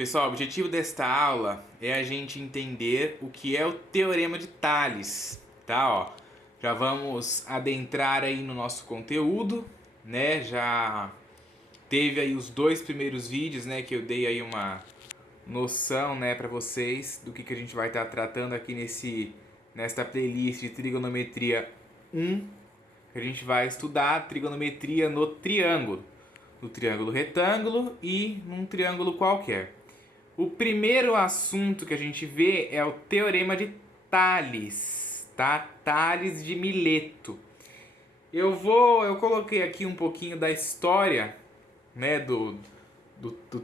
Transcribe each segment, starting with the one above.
Pessoal, o objetivo desta aula é a gente entender o que é o Teorema de Tales, tá? Ó, já vamos adentrar aí no nosso conteúdo, né? Já teve aí os dois primeiros vídeos, né, que eu dei aí uma noção, né, para vocês do que a gente vai estar tratando aqui nesta playlist de trigonometria 1, que a gente vai estudar trigonometria no triângulo retângulo e num triângulo qualquer. O primeiro assunto que a gente vê é o Teorema de Tales, tá? Tales de Mileto. Eu coloquei aqui um pouquinho da história, né, do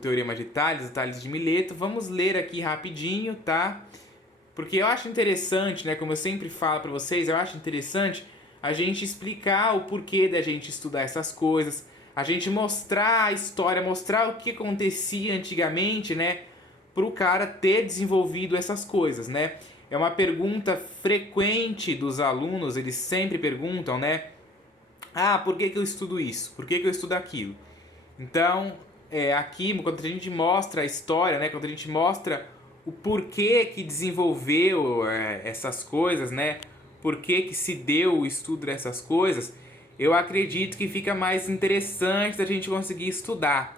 Teorema de Tales, do Tales de Mileto. Vamos ler aqui rapidinho, tá? Porque eu acho interessante, né, como eu sempre falo para vocês, eu acho interessante a gente explicar o porquê da gente estudar essas coisas, a gente mostrar a história, mostrar o que acontecia antigamente, né, para o cara ter desenvolvido essas coisas, né? É uma pergunta frequente dos alunos, eles sempre perguntam, né? Ah, por que eu estudo isso? Por que eu estudo aquilo? Então, aqui, quando a gente mostra a história, né? Quando a gente mostra o porquê que desenvolveu essas coisas, né? Por que se deu o estudo dessas coisas, eu acredito que fica mais interessante da gente conseguir estudar,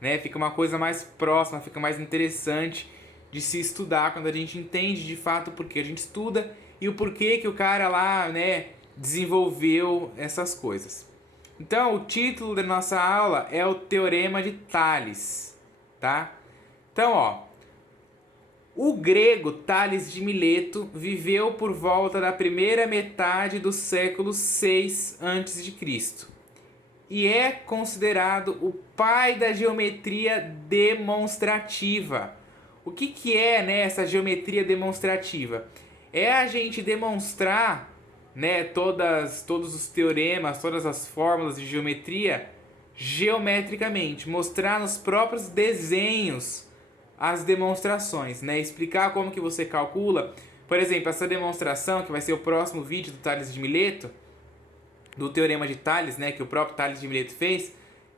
né? Fica uma coisa mais próxima, fica mais interessante de se estudar quando a gente entende de fato o porquê a gente estuda e o porquê que o cara lá, né, desenvolveu essas coisas. Então, o título da nossa aula é o Teorema de Tales, tá? Então, ó, o grego Tales de Mileto viveu por volta da primeira metade do século 6 a.C. e é considerado o pai da geometria demonstrativa. O que é, né, essa geometria demonstrativa? É a gente demonstrar, né, todos os teoremas, todas as fórmulas de geometria geometricamente, mostrar nos próprios desenhos as demonstrações, né? Explicar como que você calcula. Por exemplo, essa demonstração, que vai ser o próximo vídeo do Tales de Mileto, do Teorema de Tales, né, que o próprio Tales de Mileto fez,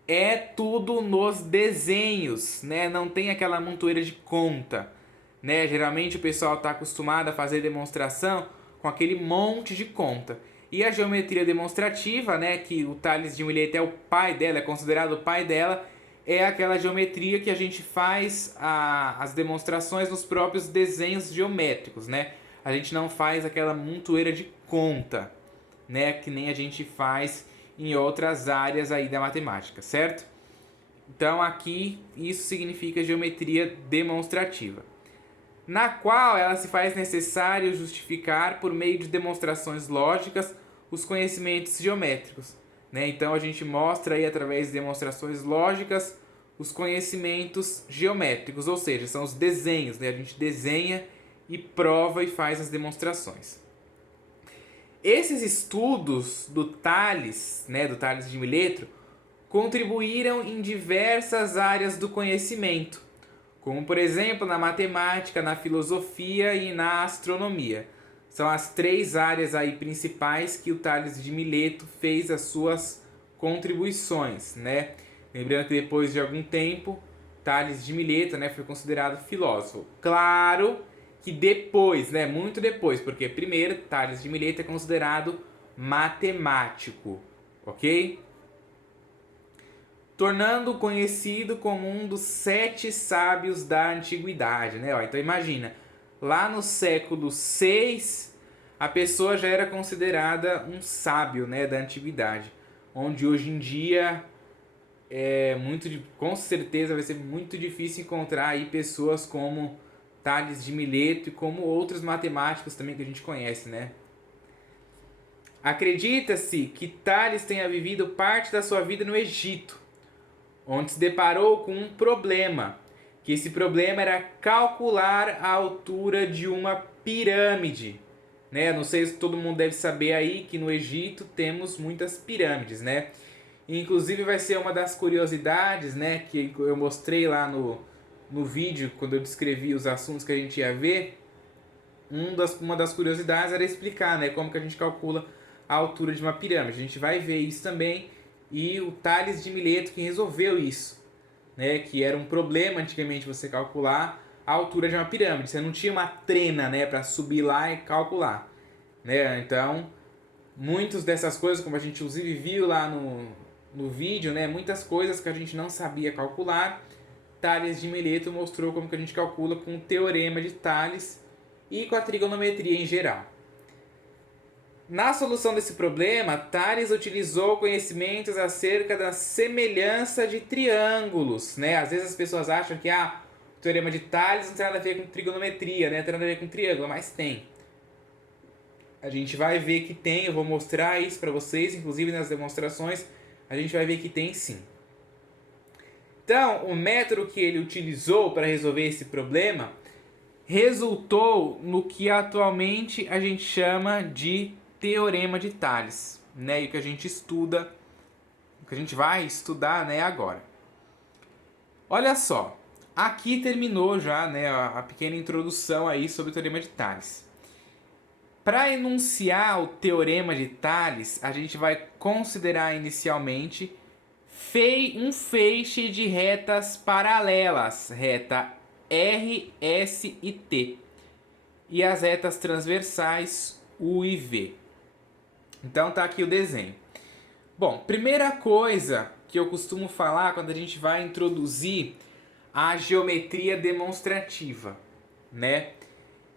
é tudo nos desenhos, né? Não tem aquela montoeira de conta, né? Geralmente o pessoal está acostumado a fazer demonstração com aquele monte de conta. E a geometria demonstrativa, né, que o Tales de Mileto é o pai dela, é considerado o pai dela, é aquela geometria que a gente faz as demonstrações nos próprios desenhos geométricos, né? A gente não faz aquela montoeira de conta, né, que nem a gente faz em outras áreas aí da matemática, certo? Então aqui isso significa geometria demonstrativa, na qual ela se faz necessário justificar por meio de demonstrações lógicas os conhecimentos geométricos, né? Então a gente mostra aí através de demonstrações lógicas os conhecimentos geométricos, ou seja, são os desenhos, né? A gente desenha e prova e faz as demonstrações. Esses estudos do Tales, né, do Tales de Mileto, contribuíram em diversas áreas do conhecimento, como por exemplo na matemática, na filosofia e na astronomia. São as três áreas aí principais que o Tales de Mileto fez as suas contribuições, né? Lembrando que depois de algum tempo, Tales de Mileto, né, foi considerado filósofo. Claro que depois, né, muito depois, porque primeiro Tales de Mileto é considerado matemático, ok? Tornando conhecido como um dos 7 sábios da antiguidade, né? Ó, então imagina, lá no século 6 a pessoa já era considerada um sábio, né, da antiguidade, onde hoje em dia com certeza vai ser muito difícil encontrar aí pessoas como Tales de Mileto e como outros matemáticos também que a gente conhece, né? Acredita-se que Tales tenha vivido parte da sua vida no Egito, onde se deparou com um problema, que esse problema era calcular a altura de uma pirâmide, né? Não sei se todo mundo deve saber aí que no Egito temos muitas pirâmides, né? Inclusive vai ser uma das curiosidades, né, que eu mostrei lá no vídeo, quando eu descrevi os assuntos que a gente ia ver. Uma das curiosidades era explicar, né, como que a gente calcula a altura de uma pirâmide. A gente vai ver isso também, e o Tales de Mileto que resolveu isso, né, que era um problema antigamente você calcular a altura de uma pirâmide. Você não tinha uma trena, né, para subir lá e calcular, né? Então, muitas dessas coisas, como a gente inclusive viu lá no vídeo, né, muitas coisas que a gente não sabia calcular, Tales de Mileto mostrou como que a gente calcula com o Teorema de Tales e com a trigonometria em geral. Na solução desse problema, Tales utilizou conhecimentos acerca da semelhança de triângulos, né? Às vezes as pessoas acham que o Teorema de Tales não tem nada a ver com trigonometria, né? Tem nada a ver com triângulo, mas tem. A gente vai ver que tem, eu vou mostrar isso para vocês, inclusive nas demonstrações, a gente vai ver que tem sim. Então, o método que ele utilizou para resolver esse problema resultou no que atualmente a gente chama de Teorema de Tales, né? E que a gente estuda, que a gente vai estudar, né, agora. Olha só, aqui terminou já, né, a pequena introdução aí sobre o Teorema de Tales. Para enunciar o Teorema de Tales, a gente vai considerar inicialmente um feixe de retas paralelas, reta R, S e T, e as retas transversais U e V. Então tá aqui o desenho. Bom, primeira coisa que eu costumo falar quando a gente vai introduzir a geometria demonstrativa, né?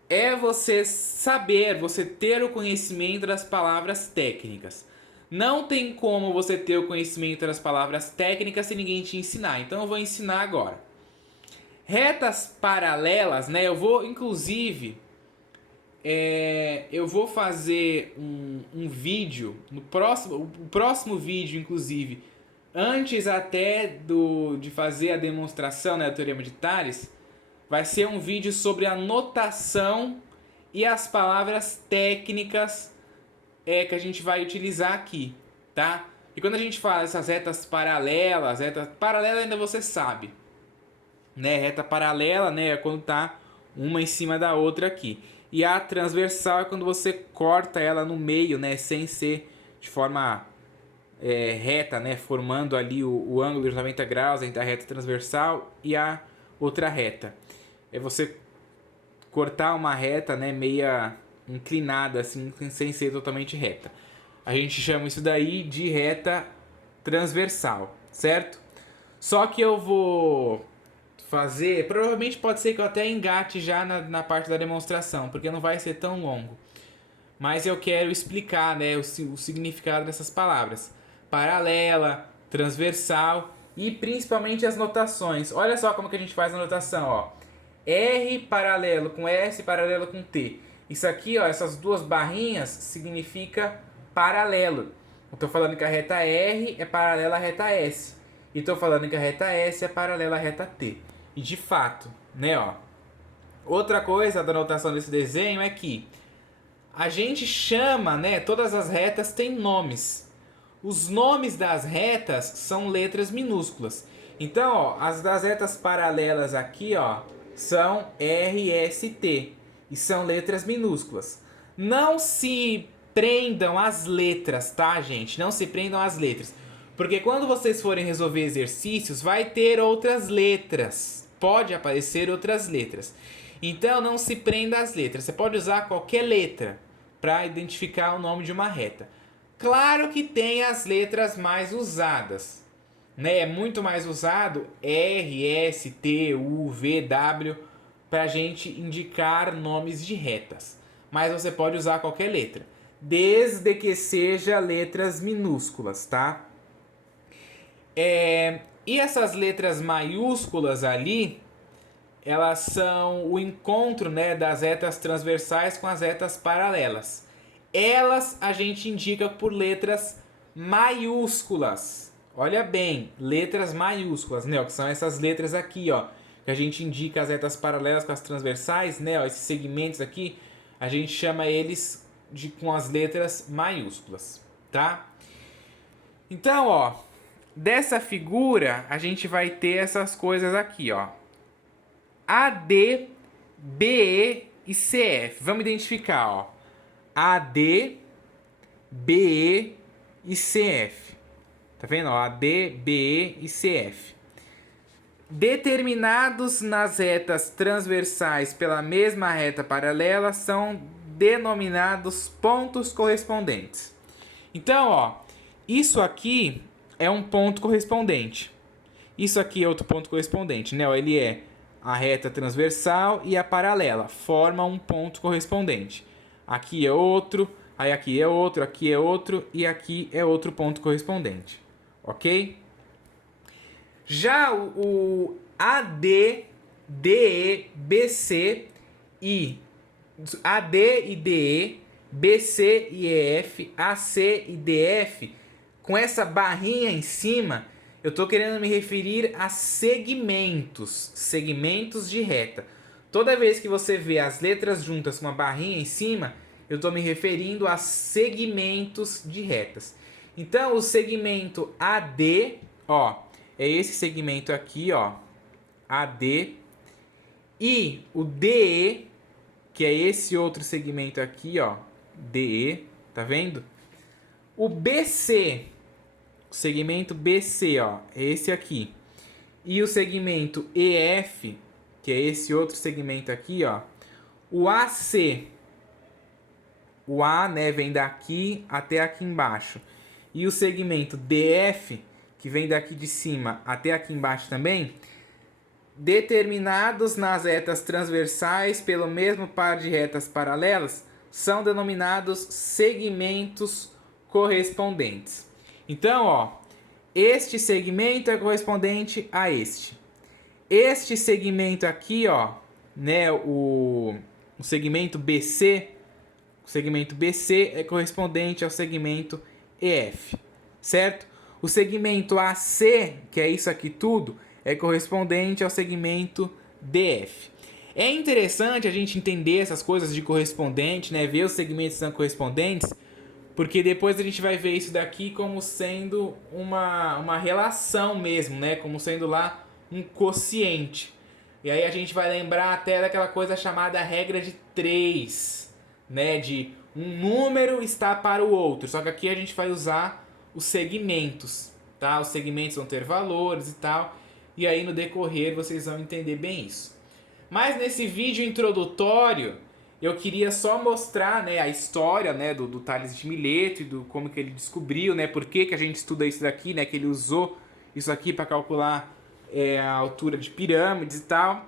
É você saber, você ter o conhecimento das palavras técnicas. Não tem como você ter o conhecimento das palavras técnicas se ninguém te ensinar. Então eu vou ensinar agora. Retas paralelas, né? Eu vou, inclusive, eu vou fazer um vídeo, o próximo vídeo, inclusive, antes até de fazer a demonstração, né, do Teorema de Tales, vai ser um vídeo sobre a notação e as palavras técnicas que a gente vai utilizar aqui, tá? E quando a gente fala essas retas paralelas, reta paralela ainda você sabe, né? Reta paralela, né, é quando tá uma em cima da outra aqui. E a transversal é quando você corta ela no meio, né, sem ser de forma reta, né, formando ali o ângulo de 90 graus entre a reta transversal e a outra reta. É você cortar uma reta, né, meia inclinada, assim, sem ser totalmente reta. A gente chama isso daí de reta transversal, certo? Só que eu vou fazer, provavelmente pode ser que eu até engate já na parte da demonstração, porque não vai ser tão longo. Mas eu quero explicar, né, o significado dessas palavras. Paralela, transversal e principalmente as notações. Olha só como que a gente faz a notação, ó. R paralelo com S paralelo com T. Isso aqui, ó, essas duas barrinhas significa paralelo. Eu tô falando que a reta R é paralela à reta S. E tô falando que a reta S é paralela à reta T. E de fato, né, ó. Outra coisa da notação desse desenho é que a gente chama, né, todas as retas têm nomes. Os nomes das retas são letras minúsculas. Então, ó, as das retas paralelas aqui, ó, são R, S, T. E são letras minúsculas. Não se prendam às letras, tá, gente? Não se prendam às letras. Porque quando vocês forem resolver exercícios, vai ter outras letras. Pode aparecer outras letras. Então, não se prenda às letras. Você pode usar qualquer letra para identificar o nome de uma reta. Claro que tem as letras mais usadas, né? É muito mais usado R, S, T, U, V, W para a gente indicar nomes de retas. Mas você pode usar qualquer letra, desde que seja letras minúsculas, tá? E essas letras maiúsculas ali, elas são o encontro, né, das retas transversais com as retas paralelas. Elas a gente indica por letras maiúsculas. Olha bem, letras maiúsculas, né, ó, que são essas letras aqui, ó, que a gente indica as retas paralelas com as transversais, né, ó, esses segmentos aqui, a gente chama eles com as letras maiúsculas, tá? Então, ó, dessa figura a gente vai ter essas coisas aqui, ó. AD, BE e CF. Vamos identificar, ó. AD, BE e CF. Tá vendo? Ó, AD, BE e CF. determinados nas retas transversais pela mesma reta paralela são denominados pontos correspondentes. Então, ó, isso aqui é um ponto correspondente. Isso aqui é outro ponto correspondente, né? Ele é a reta transversal e a paralela, formam um ponto correspondente. Aqui é outro, aí aqui é outro e aqui é outro ponto correspondente, ok? Já o AD, DE, BC e AD e DE, BC e EF, AC e DF, com essa barrinha em cima, eu estou querendo me referir a segmentos, segmentos de reta. Toda vez que você vê as letras juntas com uma barrinha em cima, eu estou me referindo a segmentos de retas. Então, o segmento AD, ó, é esse segmento aqui, ó, AD, e o DE, que é esse outro segmento aqui, ó, DE, tá vendo? O BC, o segmento BC, ó, é esse aqui. E o segmento EF, que é esse outro segmento aqui, ó, o AC, o A, né, vem daqui até aqui embaixo. E o segmento DF, que vem daqui de cima até aqui embaixo também, determinados nas retas transversais pelo mesmo par de retas paralelas, são denominados segmentos correspondentes. Então, ó, este segmento é correspondente a este. Este segmento aqui, ó, né, o segmento BC, o segmento BC é correspondente ao segmento EF, certo? O segmento AC, que é isso aqui tudo, é correspondente ao segmento DF. É interessante a gente entender essas coisas de correspondente, né? Ver os segmentos que são correspondentes, porque depois a gente vai ver isso daqui como sendo uma relação mesmo, né? Como sendo lá um quociente. E aí a gente vai lembrar até daquela coisa chamada regra de 3, né? De um número está para o outro. Só que aqui a gente vai usar os segmentos, tá? Os segmentos vão ter valores e tal. E aí no decorrer vocês vão entender bem isso. Mas nesse vídeo introdutório, eu queria só mostrar, né, a história, né, do Tales de Mileto e do como que ele descobriu, né, por que a gente estuda isso daqui, né, que ele usou isso aqui para calcular a altura de pirâmides e tal.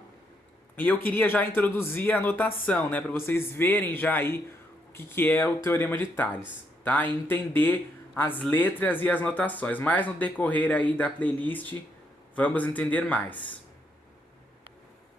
E eu queria já introduzir a notação, né, para vocês verem já aí o que é o Teorema de Tales, tá? E entender as letras e as notações. Mas no decorrer aí da playlist, vamos entender mais.